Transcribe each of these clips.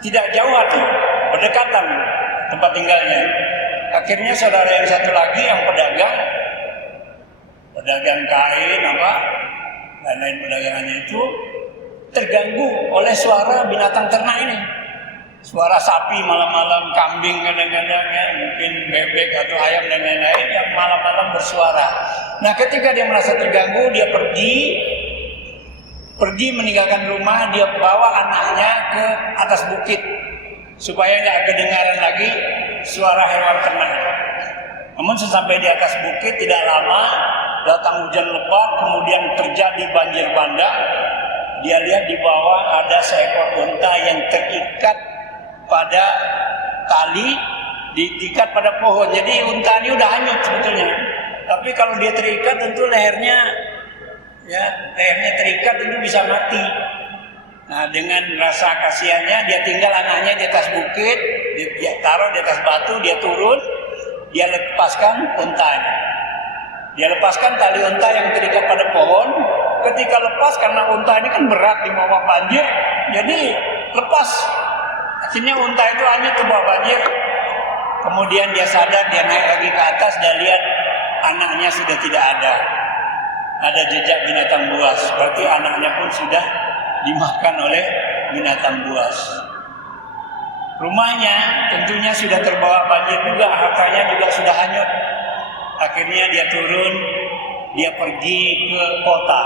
tidak jauh tuh, berdekatan tempat tinggalnya. Akhirnya saudara yang satu lagi yang pedagang kain dan lain perdagangannya itu terganggu oleh suara binatang ternak ini. Suara sapi malam-malam, kambing kadang-kadang ya, mungkin bebek atau ayam dan lain-lain yang malam-malam bersuara. Nah, ketika dia merasa terganggu, dia pergi meninggalkan rumah, dia bawa anaknya ke atas bukit supaya nggak kedengaran lagi suara hewan ternak. Namun sesampai di atas bukit tidak lama datang hujan lebat, kemudian terjadi banjir bandang. Dia lihat di bawah ada seekor unta yang terikat pada tali, diikat pada pohon. Jadi unta ini udah hanyut sebetulnya. Tapi kalau dia terikat tentu lehernya terikat tentu bisa mati. Nah, dengan rasa kasihannya dia tinggal anaknya di atas bukit, dia taruh di atas batu, dia turun, dia lepaskan untanya. Dia lepaskan tali unta yang terikat pada pohon. Ketika lepas, karena unta ini kan berat di bawah banjir, jadi lepas. Akhirnya unta itu hanyut ke bawah banjir. Kemudian dia sadar, dia naik lagi ke atas dan lihat anaknya sudah tidak ada. Ada jejak binatang buas. Berarti anaknya pun sudah dimakan oleh binatang buas. Rumahnya tentunya sudah terbawa banjir juga, hartanya juga sudah hanyut. Akhirnya dia turun, dia pergi ke kota.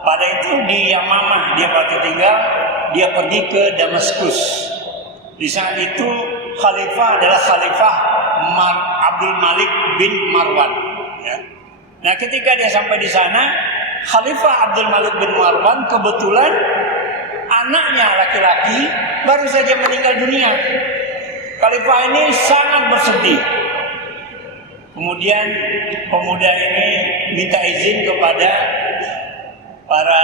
Pada itu di Yamamah dia waktu tinggal, dia pergi ke Damaskus. Di saat itu khalifah adalah khalifah Abdul Malik bin Marwan. Ya. Nah, ketika dia sampai di sana, khalifah Abdul Malik bin Marwan kebetulan anaknya laki-laki baru saja meninggal dunia. Khalifah ini sangat bersedih. Kemudian pemuda ini minta izin kepada para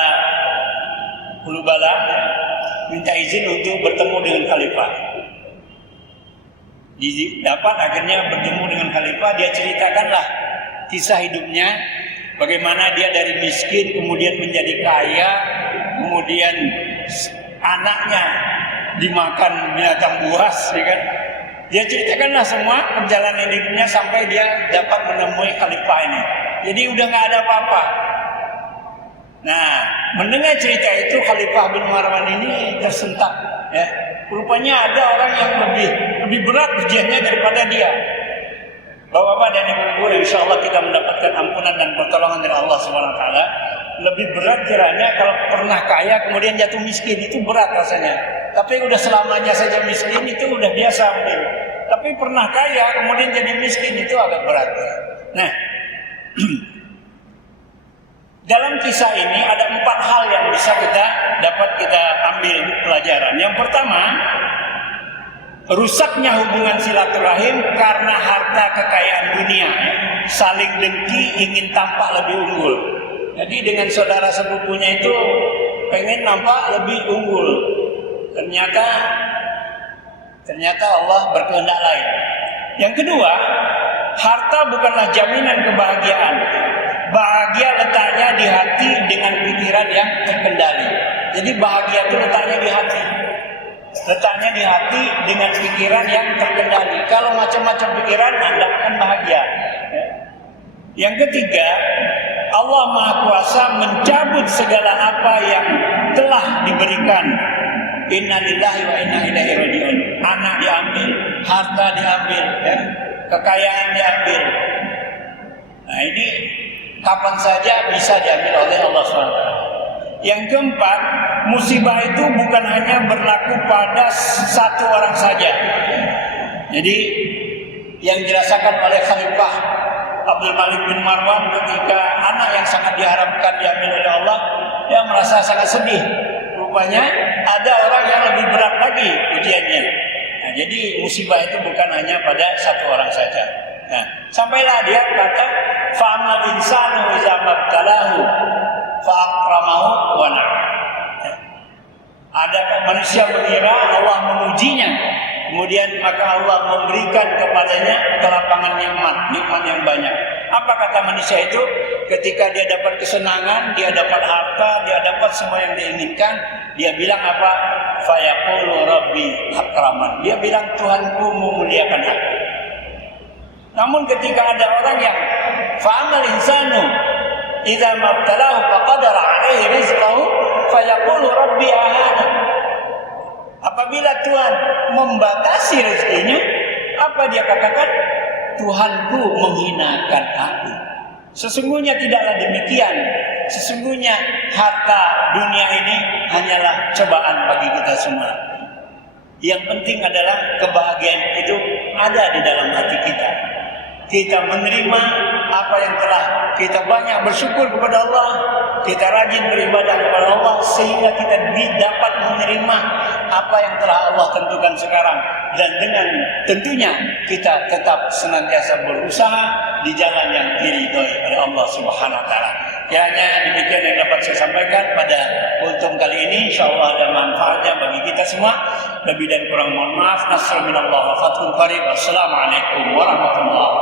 hulu bala, minta izin untuk bertemu dengan khalifah. Dapat akhirnya bertemu dengan khalifah, dia ceritakanlah kisah hidupnya, bagaimana dia dari miskin kemudian menjadi kaya, kemudian anaknya dimakan binatang buas, ya kan? Dia ceritakanlah semua perjalanan hidupnya sampai dia dapat menemui khalifah ini. Jadi udah nggak ada apa-apa. Nah, mendengar cerita itu Khalifah bin Marwan ini tersentak. Ya, rupanya ada orang yang lebih berat ujiannya daripada dia. Bapak-bapak dan ibu-ibu, insya Allah kita mendapatkan ampunan dan pertolongan dari Allah SWT. Lebih berat kiranya kalau pernah kaya kemudian jatuh miskin, itu berat rasanya. Tapi udah selamanya saja miskin itu udah biasa mungkin. Tapi pernah kaya kemudian jadi miskin itu agak berat. Nah, dalam kisah ini ada 4 hal yang bisa dapat kita ambil pelajaran. Yang pertama, rusaknya hubungan silaturahim karena harta kekayaan dunia. Saling dengki, ingin tampak lebih unggul. Jadi dengan saudara sepupunya itu pengen nampak lebih unggul. Ternyata Allah berkehendak lain. Yang kedua, harta bukanlah jaminan kebahagiaan. Bahagia letaknya di hati dengan pikiran yang terkendali. Jadi bahagia itu letaknya di hati. Letaknya di hati dengan pikiran yang terkendali. Kalau macam-macam pikiran, Anda akan bahagia. Yang ketiga, Allah Maha Kuasa mencabut segala apa yang telah diberikan. Inna lillahi wa inna ilaihi raji'un. Anak diambil, harta diambil, ya. Kekayaan diambil. Nah, ini kapan saja bisa diambil oleh Allah SWT. Yang keempat, musibah itu bukan hanya berlaku pada satu orang saja. Jadi yang dirasakan oleh Khalifah Abdul Malik bin Marwan ketika anak yang sangat diharapkan diambil oleh Allah, dia merasa sangat sedih. Rupanya ada orang yang lebih berat lagi ujiannya. Nah, jadi musibah itu bukan hanya pada satu orang saja. Nah, sampailah dia kata fa'amal insanu iza mabtalahu fa'akramahu wa na'am. Ada manusia mengira Allah mengujinya, kemudian maka Allah memberikan kepadanya kelapangan nikmat yang banyak. Apa kata manusia itu? Ketika dia dapat kesenangan, dia dapat harta, dia dapat semua yang dia inginkan, dia bilang apa? fayaqulu rabbi akraman. Dia bilang Tuhanku memuliakan aku. Namun ketika ada orang yang fa'amal insanu idza mabtalahu faqadara alaihi rizqahu fayaqulu rabbi ahana. Apabila Tuhan membatasi rezekinya, apa dia katakan? Tuhanku menghinakan aku. Sesungguhnya tidaklah demikian. Sesungguhnya harta dunia ini hanyalah cobaan bagi kita semua. Yang penting adalah kebahagiaan itu ada di dalam hati kita. Kita menerima apa yang telah kita banyak bersyukur kepada Allah, kita rajin beribadah kepada Allah sehingga kita dapat menerima apa yang telah Allah tentukan sekarang, dan dengan tentunya kita tetap senantiasa berusaha di jalan yang diridhoi oleh Allah Subhanahu wa taala. Kiranya demikian yang dapat saya sampaikan pada kultum kali ini. Insyaallah ada manfaatnya bagi kita semua. Lebih dan kurang mohon maaf. Nasrul minallah wa fathul qarib. Wassalamualaikum warahmatullahi wabarakatuh.